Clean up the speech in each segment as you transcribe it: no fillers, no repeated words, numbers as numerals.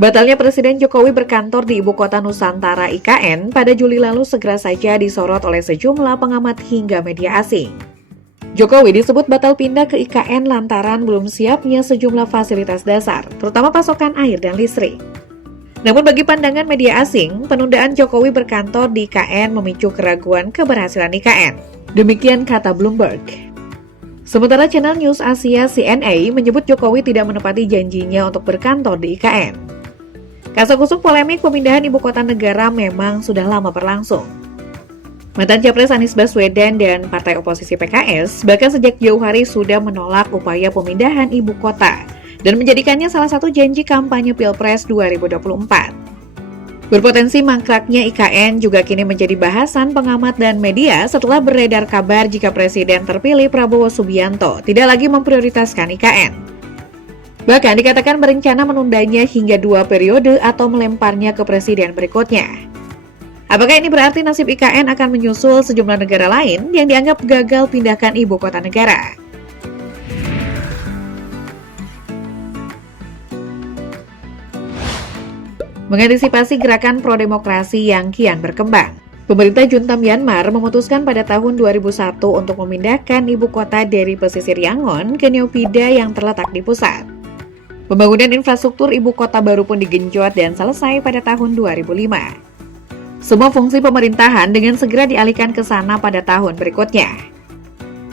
Batalnya Presiden Jokowi berkantor di Ibu Kota Nusantara IKN pada Juli lalu segera saja disorot oleh sejumlah pengamat hingga media asing. Jokowi disebut batal pindah ke IKN lantaran belum siapnya sejumlah fasilitas dasar, terutama pasokan air dan listrik. Namun bagi pandangan media asing, penundaan Jokowi berkantor di IKN memicu keraguan keberhasilan IKN. Demikian kata Bloomberg. Sementara channel News Asia CNA menyebut Jokowi tidak menepati janjinya untuk berkantor di IKN. Kasus-kusuk polemik pemindahan ibu kota negara memang sudah lama berlangsung. Mantan Capres Anies Baswedan dan partai oposisi PKS bahkan sejak jauh hari sudah menolak upaya pemindahan ibu kota dan menjadikannya salah satu janji kampanye Pilpres 2024. Berpotensi mangkraknya IKN juga kini menjadi bahasan pengamat dan media setelah beredar kabar jika Presiden terpilih Prabowo Subianto tidak lagi memprioritaskan IKN. Bahkan dikatakan berencana menundanya hingga 2 periode atau melemparnya ke presiden berikutnya. Apakah ini berarti nasib IKN akan menyusul sejumlah negara lain yang dianggap gagal pindahkan ibu kota negara? Mengantisipasi gerakan pro-demokrasi yang kian berkembang, pemerintah junta Myanmar memutuskan pada tahun 2001 untuk memindahkan ibu kota dari pesisir Yangon ke Naypyidaw yang terletak di pusat. Pembangunan infrastruktur ibu kota baru pun digenjot dan selesai pada tahun 2005. Semua fungsi pemerintahan dengan segera dialihkan ke sana pada tahun berikutnya.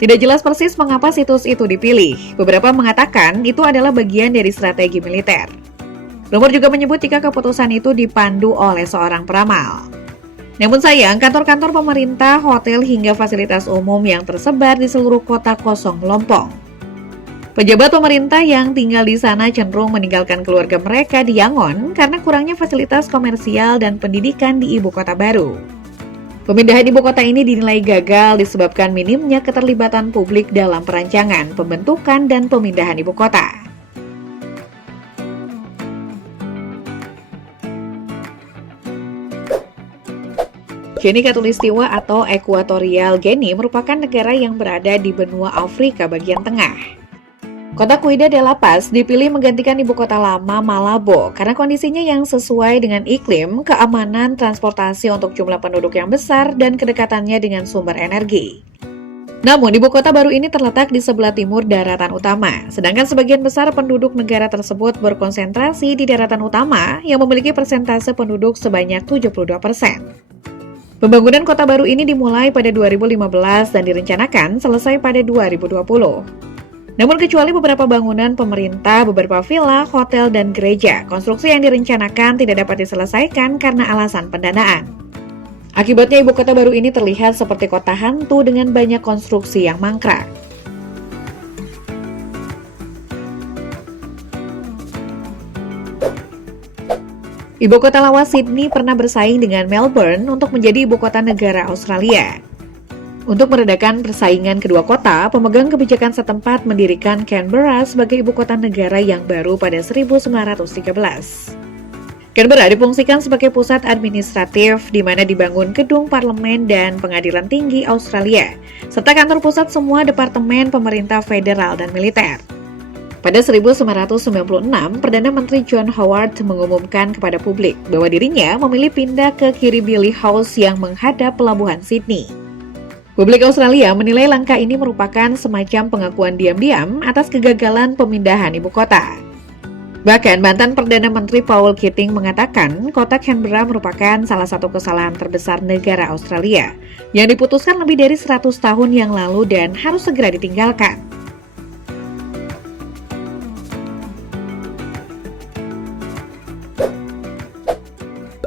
Tidak jelas persis mengapa situs itu dipilih. Beberapa mengatakan itu adalah bagian dari strategi militer. Rumor juga menyebut jika keputusan itu dipandu oleh seorang peramal. Namun sayang, kantor-kantor pemerintah, hotel hingga fasilitas umum yang tersebar di seluruh kota kosong melompong. Pejabat pemerintah yang tinggal di sana cenderung meninggalkan keluarga mereka di Yangon karena kurangnya fasilitas komersial dan pendidikan di ibu kota baru. Pemindahan ibu kota ini dinilai gagal disebabkan minimnya keterlibatan publik dalam perancangan, pembentukan, dan pemindahan ibu kota. Gini Khatulistiwa atau Equatorial Guinea merupakan negara yang berada di benua Afrika bagian tengah. Kota Ciudad de la Paz dipilih menggantikan ibu kota lama Malabo karena kondisinya yang sesuai dengan iklim, keamanan, transportasi untuk jumlah penduduk yang besar, dan kedekatannya dengan sumber energi. Namun, ibu kota baru ini terletak di sebelah timur daratan utama, sedangkan sebagian besar penduduk negara tersebut berkonsentrasi di daratan utama yang memiliki persentase penduduk sebanyak 72%. Pembangunan kota baru ini dimulai pada 2015 dan direncanakan selesai pada 2020. Namun kecuali beberapa bangunan pemerintah, beberapa villa, hotel, dan gereja, konstruksi yang direncanakan tidak dapat diselesaikan karena alasan pendanaan. Akibatnya ibu kota baru ini terlihat seperti kota hantu dengan banyak konstruksi yang mangkrak. Ibu kota lawas Sydney pernah bersaing dengan Melbourne untuk menjadi ibu kota negara Australia. Untuk meredakan persaingan kedua kota, pemegang kebijakan setempat mendirikan Canberra sebagai ibu kota negara yang baru pada 1913. Canberra difungsikan sebagai pusat administratif di mana dibangun gedung parlemen dan pengadilan tinggi Australia, serta kantor pusat semua departemen pemerintah federal dan militer. Pada 1996, Perdana Menteri John Howard mengumumkan kepada publik bahwa dirinya memilih pindah ke Kirribilli House yang menghadap pelabuhan Sydney. Publik Australia menilai langkah ini merupakan semacam pengakuan diam-diam atas kegagalan pemindahan ibu kota. Bahkan mantan Perdana Menteri Paul Keating mengatakan kota Canberra merupakan salah satu kesalahan terbesar negara Australia yang diputuskan lebih dari 100 tahun yang lalu dan harus segera ditinggalkan.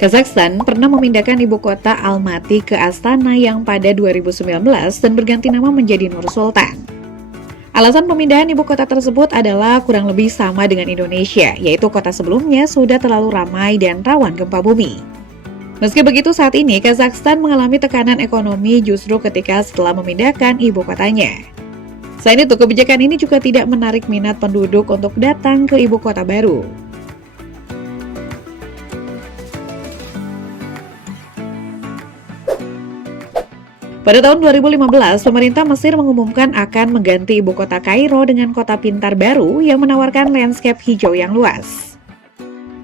Kazakhstan pernah memindahkan ibu kota Almaty ke Astana yang pada 2019 dan berganti nama menjadi Nur Sultan. Alasan pemindahan ibu kota tersebut adalah kurang lebih sama dengan Indonesia, yaitu kota sebelumnya sudah terlalu ramai dan rawan gempa bumi. Meski begitu, saat ini Kazakhstan mengalami tekanan ekonomi justru ketika setelah memindahkan ibu kotanya. Selain itu, kebijakan ini juga tidak menarik minat penduduk untuk datang ke ibu kota baru. Pada tahun 2015, pemerintah Mesir mengumumkan akan mengganti ibu kota Kairo dengan kota pintar baru yang menawarkan landscape hijau yang luas.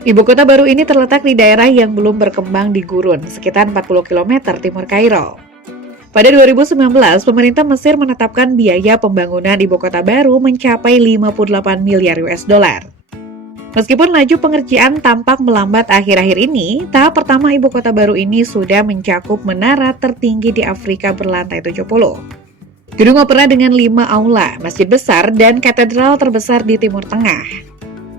Ibu kota baru ini terletak di daerah yang belum berkembang di gurun, sekitar 40 km timur Kairo. Pada 2019, pemerintah Mesir menetapkan biaya pembangunan ibu kota baru mencapai 58 miliar US dollar. Meskipun laju pengerjaan tampak melambat akhir-akhir ini, tahap pertama ibu kota baru ini sudah mencakup menara tertinggi di Afrika berlantai 70. Gedung opera dengan 5 aula, masjid besar, dan katedral terbesar di Timur Tengah.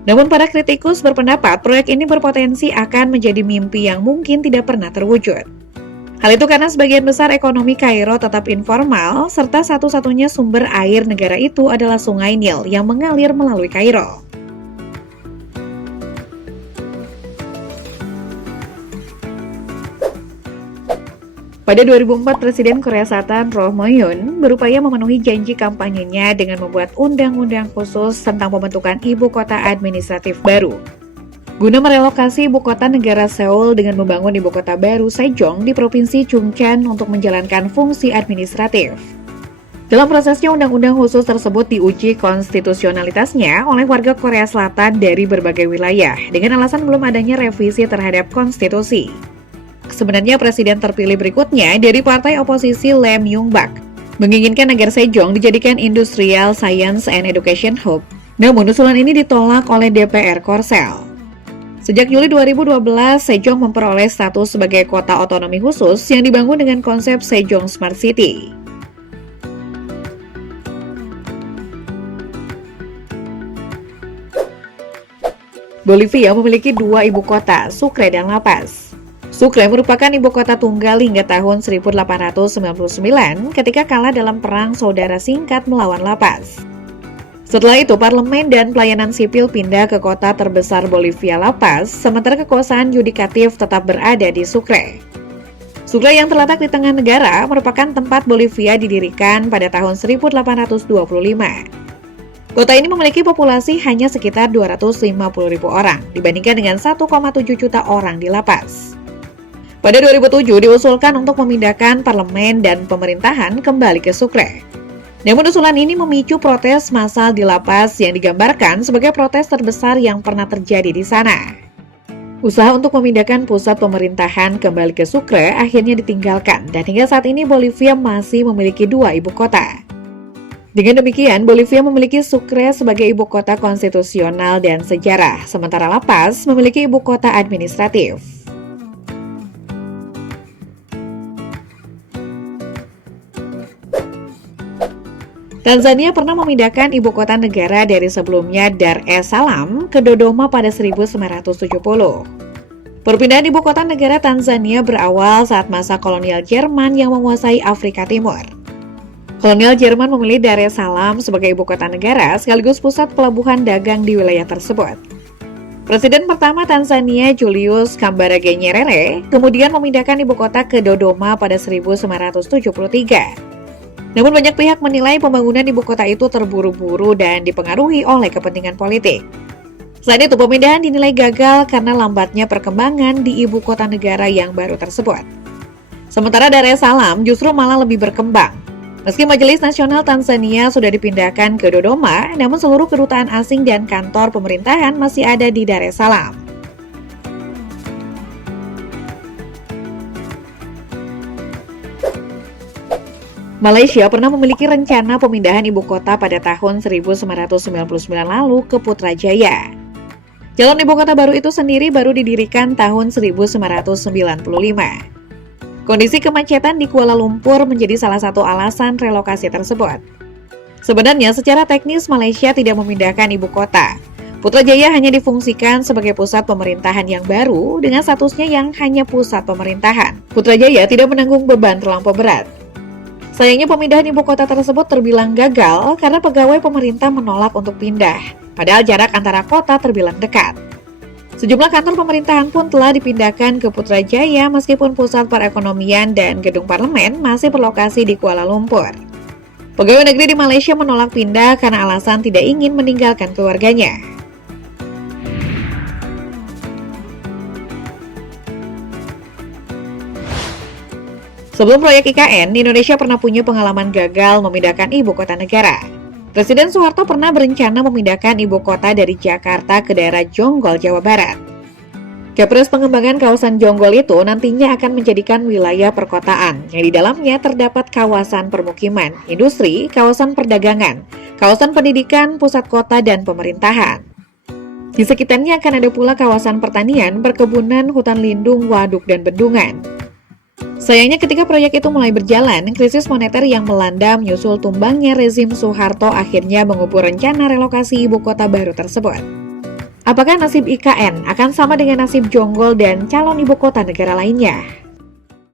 Namun para kritikus berpendapat proyek ini berpotensi akan menjadi mimpi yang mungkin tidak pernah terwujud. Hal itu karena sebagian besar ekonomi Kairo tetap informal, serta satu-satunya sumber air negara itu adalah Sungai Nil yang mengalir melalui Kairo. Pada 2004, Presiden Korea Selatan Roh Moo-hyun berupaya memenuhi janji kampanyenya dengan membuat undang-undang khusus tentang pembentukan ibu kota administratif baru. Guna merelokasi ibu kota negara Seoul dengan membangun ibu kota baru Sejong di Provinsi Chungcheon untuk menjalankan fungsi administratif. Dalam prosesnya, undang-undang khusus tersebut diuji konstitusionalitasnya oleh warga Korea Selatan dari berbagai wilayah dengan alasan belum adanya revisi terhadap konstitusi. Sebenarnya presiden terpilih berikutnya dari partai oposisi Lee Myung-bak menginginkan agar Sejong dijadikan Industrial Science and Education Hub. Namun usulan ini ditolak oleh DPR Korsel. Sejak Juli 2012, Sejong memperoleh status sebagai kota otonomi khusus yang dibangun dengan konsep Sejong Smart City. Bolivia memiliki 2 ibu kota, Sucre dan La Paz. Sucre merupakan ibu kota tunggal hingga tahun 1899 ketika kalah dalam perang saudara singkat melawan La Paz. Setelah itu, parlemen dan pelayanan sipil pindah ke kota terbesar Bolivia, La Paz, sementara kekuasaan yudikatif tetap berada di Sucre. Sucre yang terletak di tengah negara merupakan tempat Bolivia didirikan pada tahun 1825. Kota ini memiliki populasi hanya sekitar 250.000 orang dibandingkan dengan 1,7 juta orang di La Paz. Pada 2007 diusulkan untuk memindahkan parlemen dan pemerintahan kembali ke Sucre. Namun usulan ini memicu protes massal di La Paz yang digambarkan sebagai protes terbesar yang pernah terjadi di sana. Usaha untuk memindahkan pusat pemerintahan kembali ke Sucre akhirnya ditinggalkan dan hingga saat ini Bolivia masih memiliki 2 ibu kota. Dengan demikian, Bolivia memiliki Sucre sebagai ibu kota konstitusional dan sejarah, sementara La Paz memiliki ibu kota administratif. Tanzania pernah memindahkan ibu kota negara dari sebelumnya Dar es Salaam ke Dodoma pada 1970. Perpindahan ibu kota negara Tanzania berawal saat masa kolonial Jerman yang menguasai Afrika Timur. Kolonial Jerman memilih Dar es Salaam sebagai ibu kota negara sekaligus pusat pelabuhan dagang di wilayah tersebut. Presiden pertama Tanzania Julius Kambarage Nyerere kemudian memindahkan ibu kota ke Dodoma pada 1973. Namun banyak pihak menilai pembangunan ibu kota itu terburu-buru dan dipengaruhi oleh kepentingan politik. Selain itu, pemindahan dinilai gagal karena lambatnya perkembangan di ibu kota negara yang baru tersebut. Sementara Dar es Salaam justru malah lebih berkembang. Meski Majelis Nasional Tanzania sudah dipindahkan ke Dodoma, namun seluruh kedutaan asing dan kantor pemerintahan masih ada di Dar es Salaam. Malaysia pernah memiliki rencana pemindahan ibu kota pada tahun 1999 lalu ke Putrajaya. Calon ibu kota baru itu sendiri baru didirikan tahun 1995. Kondisi kemacetan di Kuala Lumpur menjadi salah satu alasan relokasi tersebut. Sebenarnya secara teknis Malaysia tidak memindahkan ibu kota. Putrajaya hanya difungsikan sebagai pusat pemerintahan yang baru dengan statusnya yang hanya pusat pemerintahan. Putrajaya tidak menanggung beban terlampau berat. Sayangnya pemindahan ibu kota tersebut terbilang gagal karena pegawai pemerintah menolak untuk pindah, padahal jarak antara kota terbilang dekat. Sejumlah kantor pemerintahan pun telah dipindahkan ke Putrajaya meskipun pusat perekonomian dan gedung parlemen masih berlokasi di Kuala Lumpur. Pegawai negeri di Malaysia menolak pindah karena alasan tidak ingin meninggalkan keluarganya. Sebelum proyek IKN, Indonesia pernah punya pengalaman gagal memindahkan ibu kota negara. Presiden Soeharto pernah berencana memindahkan ibu kota dari Jakarta ke daerah Jonggol, Jawa Barat. Kepres pengembangan kawasan Jonggol itu nantinya akan menjadikan wilayah perkotaan yang di dalamnya terdapat kawasan permukiman, industri, kawasan perdagangan, kawasan pendidikan, pusat kota, dan pemerintahan. Di sekitarnya akan ada pula kawasan pertanian, perkebunan, hutan lindung, waduk, dan bendungan. Sayangnya ketika proyek itu mulai berjalan, krisis moneter yang melanda menyusul tumbangnya rezim Soeharto akhirnya mengubur rencana relokasi ibu kota baru tersebut. Apakah nasib IKN akan sama dengan nasib Jonggol dan calon ibu kota negara lainnya?